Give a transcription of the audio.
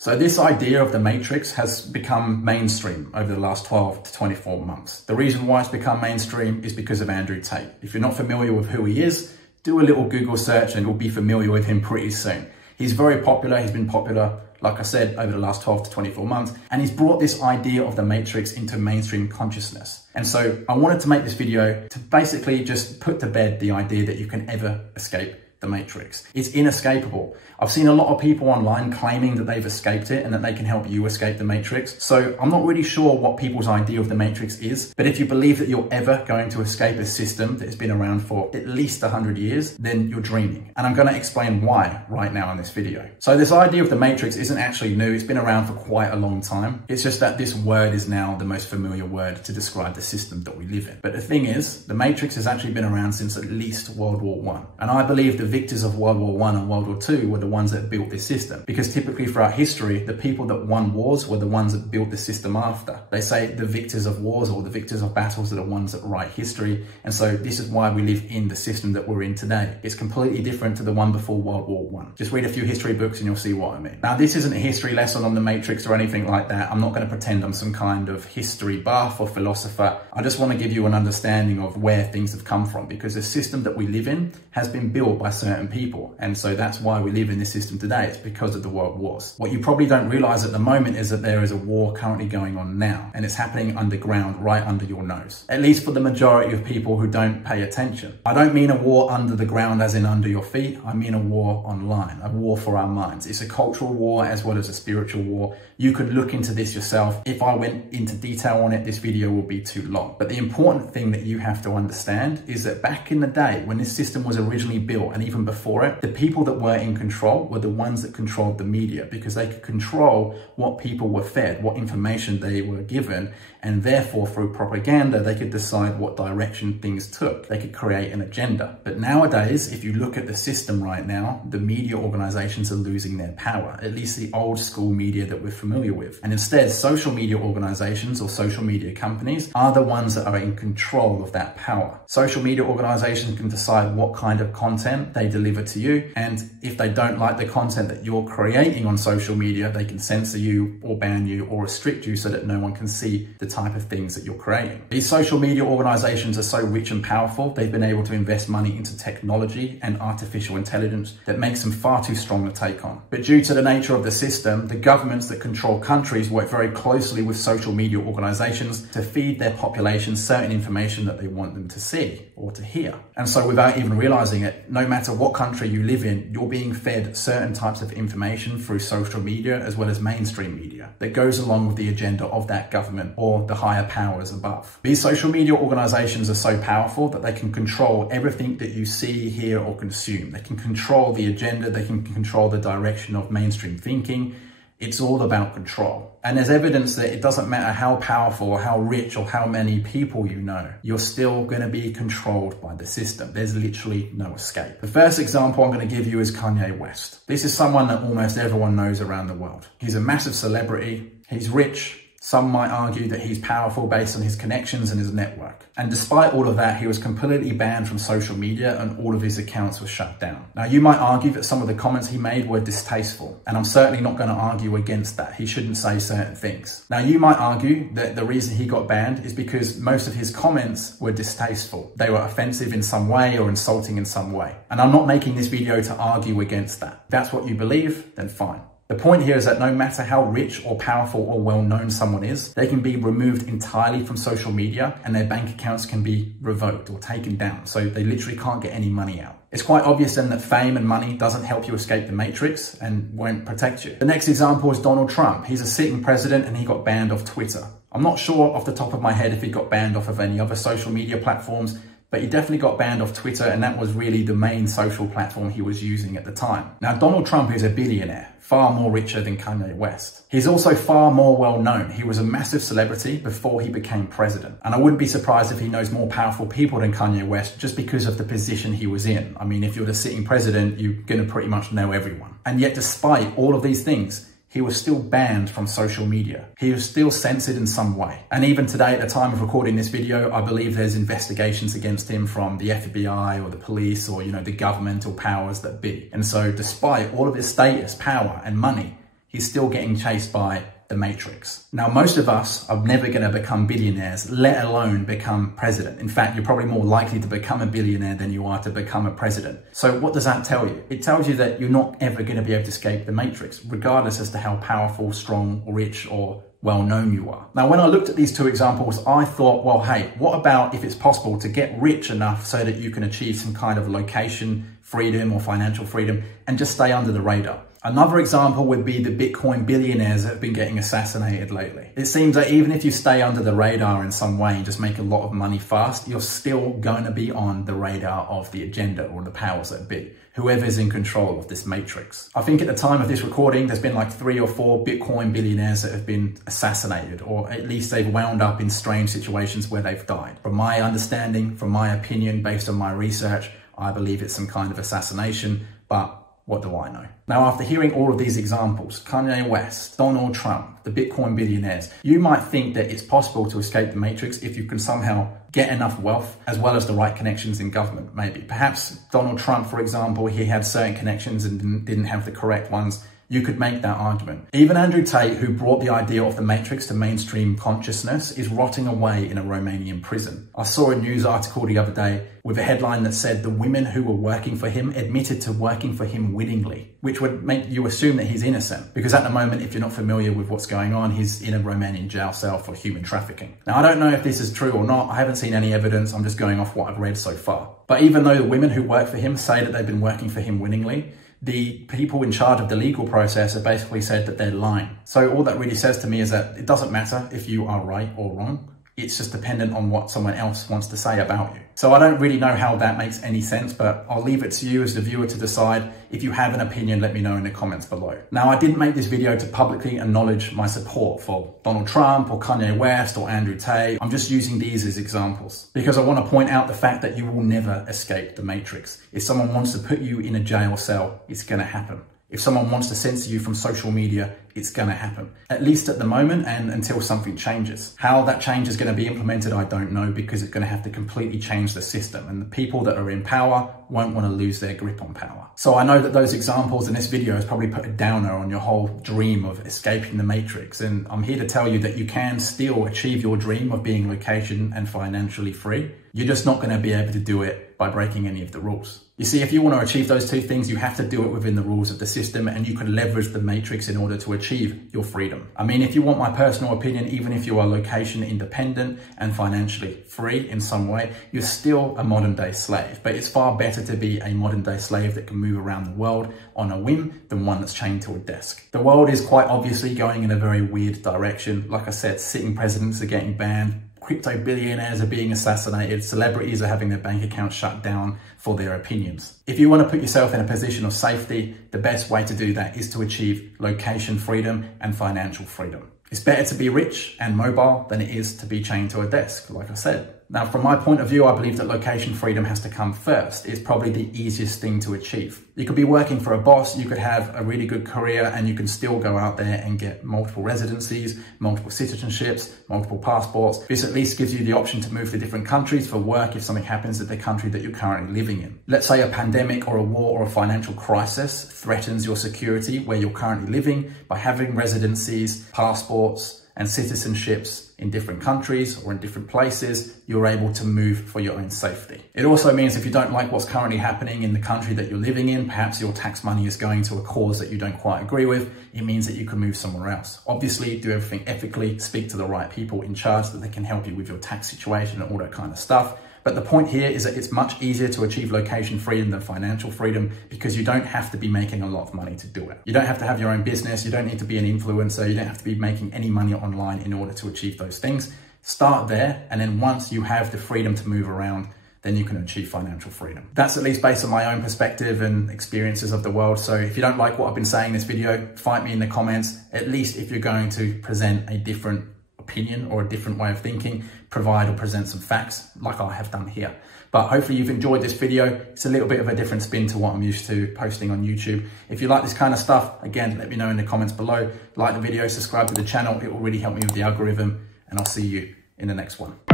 So this idea of the matrix has become mainstream over the last 12 to 24 months. The reason why it's become mainstream is because of Andrew Tate. If you're not familiar with who he is, do a little Google search and you'll be familiar with him pretty soon. He's very popular. He's been popular, like I said, over the last 12 to 24 months. And he's brought this idea of the matrix into mainstream consciousness. And so I wanted to make this video to basically just put to bed the idea that you can ever escape the matrix. It's inescapable. I've seen a lot of people online claiming that they've escaped it and that they can help you escape the matrix. So I'm not really sure what people's idea of the matrix is, but if you believe that you're ever going to escape a system that has been around for at least 100 years, then you're dreaming. And I'm going to explain why right now in this video. So this idea of the matrix isn't actually new. It's been around for quite a long time. It's just that this word is now the most familiar word to describe the system that we live in. But the thing is, the matrix has actually been around since at least World War I. And I believe the victors of World War I and World War II were the ones that built this system, because typically throughout history, the people that won wars were the ones that built the system after. They say the victors of wars or the victors of battles are the ones that write history. And so this is why we live in the system that we're in today. It's completely different to the one before World War I. Just read a few history books and you'll see what I mean. Now, this isn't a history lesson on the matrix or anything like that. I'm not going to pretend I'm some kind of history buff or philosopher. I just want to give you an understanding of where things have come from, because the system that we live in has been built by certain people. And so that's why we live in this system today. It's because of the world wars. What you probably don't realize at the moment is that there is a war currently going on now, and it's happening underground, right under your nose. At least for the majority of people who don't pay attention. I don't mean a war under the ground as in under your feet. I mean a war online, a war for our minds. It's a cultural war as well as a spiritual war. You could look into this yourself. If I went into detail on it, this video will be too long. But the important thing that you have to understand is that back in the day when this system was originally built, and even before it, the people that were in control were the ones that controlled the media, because they could control what people were fed, what information they were given, and therefore through propaganda they could decide what direction things took. They could create an agenda. But nowadays, if you look at the system right now, the media organizations are losing their power, at least the old school media that we're familiar with. And instead, social media organizations or social media companies are the ones that are in control of that power. Social media organizations can decide what kind of content they deliver to you, and if they don't like the content that you're creating on social media, they can censor you or ban you or restrict you so that no one can see the type of things that you're creating. These social media organizations are so rich and powerful, they've been able to invest money into technology and artificial intelligence that makes them far too strong to take on. But due to the nature of the system, the governments that control countries work very closely with social media organizations to feed their population certain information that they want them to see or to hear. And so without even realizing it, no matter what country you live in, you're being fed certain types of information through social media as well as mainstream media that goes along with the agenda of that government or the higher powers above. These social media organizations are so powerful that they can control everything that you see, hear, or consume. They can control the agenda, they can control the direction of mainstream thinking. It's all about control. And there's evidence that it doesn't matter how powerful or how rich or how many people you know, you're still going to be controlled by the system. There's literally no escape. The first example I'm going to give you is Kanye West. This is someone that almost everyone knows around the world. He's a massive celebrity. He's rich. Some might argue that he's powerful based on his connections and his network. And despite all of that, he was completely banned from social media and all of his accounts were shut down. Now, you might argue that some of the comments he made were distasteful, and I'm certainly not going to argue against that. He shouldn't say certain things. Now, you might argue that the reason he got banned is because most of his comments were distasteful. They were offensive in some way or insulting in some way. And I'm not making this video to argue against that. If that's what you believe, then fine. The point here is that no matter how rich or powerful or well-known someone is, they can be removed entirely from social media and their bank accounts can be revoked or taken down. So they literally can't get any money out. It's quite obvious then that fame and money doesn't help you escape the matrix and won't protect you. The next example is Donald Trump. He's a sitting president and he got banned off Twitter. I'm not sure off the top of my head if he got banned off of any other social media platforms, but he definitely got banned off Twitter, and that was really the main social platform he was using at the time. Now, Donald Trump is a billionaire, far more richer than Kanye West. He's also far more well known. He was a massive celebrity before he became president. And I wouldn't be surprised if he knows more powerful people than Kanye West just because of the position he was in. I mean, if you're the sitting president, you're gonna pretty much know everyone. And yet, despite all of these things, he was still banned from social media. He was still censored in some way. And even today, at the time of recording this video, I believe there's investigations against him from the FBI or the police or, the governmental powers that be. And so despite all of his status, power, and money, he's still getting chased by the matrix. Now, most of us are never going to become billionaires, let alone become president. In fact, you're probably more likely to become a billionaire than you are to become a president. So what does that tell you? It tells you that you're not ever going to be able to escape the matrix, regardless as to how powerful, strong, rich, or well-known you are. Now, when I looked at these two examples, I thought, well, hey, what about if it's possible to get rich enough so that you can achieve some kind of location freedom or financial freedom and just stay under the radar? Another example would be the Bitcoin billionaires that have been getting assassinated lately. It seems that even if you stay under the radar in some way and just make a lot of money fast, you're still going to be on the radar of the agenda or the powers that be, whoever's in control of this matrix. I think at the time of this recording, there's been like 3 or 4 Bitcoin billionaires that have been assassinated, or at least they've wound up in strange situations where they've died. From my understanding, from my opinion, based on my research, I believe it's some kind of assassination, but what do I know? Now, after hearing all of these examples, Kanye West, Donald Trump, the Bitcoin billionaires, you might think that it's possible to escape the matrix if you can somehow get enough wealth as well as the right connections in government, maybe. Perhaps Donald Trump, for example, he had certain connections and didn't have the correct ones. You could make that argument. Even Andrew Tate, who brought the idea of the matrix to mainstream consciousness, is rotting away in a Romanian prison. I saw a news article the other day with a headline that said the women who were working for him admitted to working for him willingly, which would make you assume that he's innocent. Because at the moment, if you're not familiar with what's going on, he's in a Romanian jail cell for human trafficking. Now, I don't know if this is true or not. I haven't seen any evidence. I'm just going off what I've read so far. But even though the women who work for him say that they've been working for him willingly, the people in charge of the legal process have basically said that they're lying. So all that really says to me is that it doesn't matter if you are right or wrong. It's just dependent on what someone else wants to say about you. So I don't really know how that makes any sense, but I'll leave it to you as the viewer to decide. If you have an opinion, let me know in the comments below. Now, I didn't make this video to publicly acknowledge my support for Donald Trump or Kanye West or Andrew Tate. I'm just using these as examples because I want to point out the fact that you will never escape the matrix. If someone wants to put you in a jail cell, it's going to happen. If someone wants to censor you from social media, it's going to happen, at least at the moment and until something changes. How that change is going to be implemented, I don't know, because it's going to have to completely change the system, and the people that are in power won't want to lose their grip on power. So I know that those examples in this video has probably put a downer on your whole dream of escaping the matrix, and I'm here to tell you that you can still achieve your dream of being location and financially free. You're just not going to be able to do it by breaking any of the rules. You see, if you want to achieve those two things, you have to do it within the rules of the system, and you can leverage the matrix in order to achieve your freedom. I mean, if you want my personal opinion, even if you are location independent and financially free in some way, you're still a modern day slave. But it's far better to be a modern day slave that can move around the world on a whim than one that's chained to a desk. The world is quite obviously going in a very weird direction. Like I said, sitting presidents are getting banned. Crypto billionaires are being assassinated. Celebrities are having their bank accounts shut down for their opinions. If you want to put yourself in a position of safety, the best way to do that is to achieve location freedom and financial freedom. It's better to be rich and mobile than it is to be chained to a desk, like I said. Now, from my point of view, I believe that location freedom has to come first. It's probably the easiest thing to achieve. You could be working for a boss, you could have a really good career, and you can still go out there and get multiple residencies, multiple citizenships, multiple passports. This at least gives you the option to move to different countries for work if something happens at the country that you're currently living in. Let's say a pandemic or a war or a financial crisis threatens your security where you're currently living. By having residencies, passports, and citizenships in different countries or in different places, you're able to move for your own safety. It also means if you don't like what's currently happening in the country that you're living in, perhaps your tax money is going to a cause that you don't quite agree with, it means that you can move somewhere else. Obviously, do everything ethically, speak to the right people in charge so that they can help you with your tax situation and all that kind of stuff. But the point here is that it's much easier to achieve location freedom than financial freedom because you don't have to be making a lot of money to do it. You don't have to have your own business. You don't need to be an influencer. You don't have to be making any money online in order to achieve those things. Start there. And then once you have the freedom to move around, then you can achieve financial freedom. That's at least based on my own perspective and experiences of the world. So if you don't like what I've been saying in this video, fight me in the comments. At least if you're going to present a different opinion or a different way of thinking, provide or present some facts like I have done here. But hopefully you've enjoyed this video. It's a little bit of a different spin to what I'm used to posting on YouTube. If you like this kind of stuff, again, let me know in the comments below. Like the video, subscribe to the channel. It will really help me with the algorithm, and I'll see you in the next one.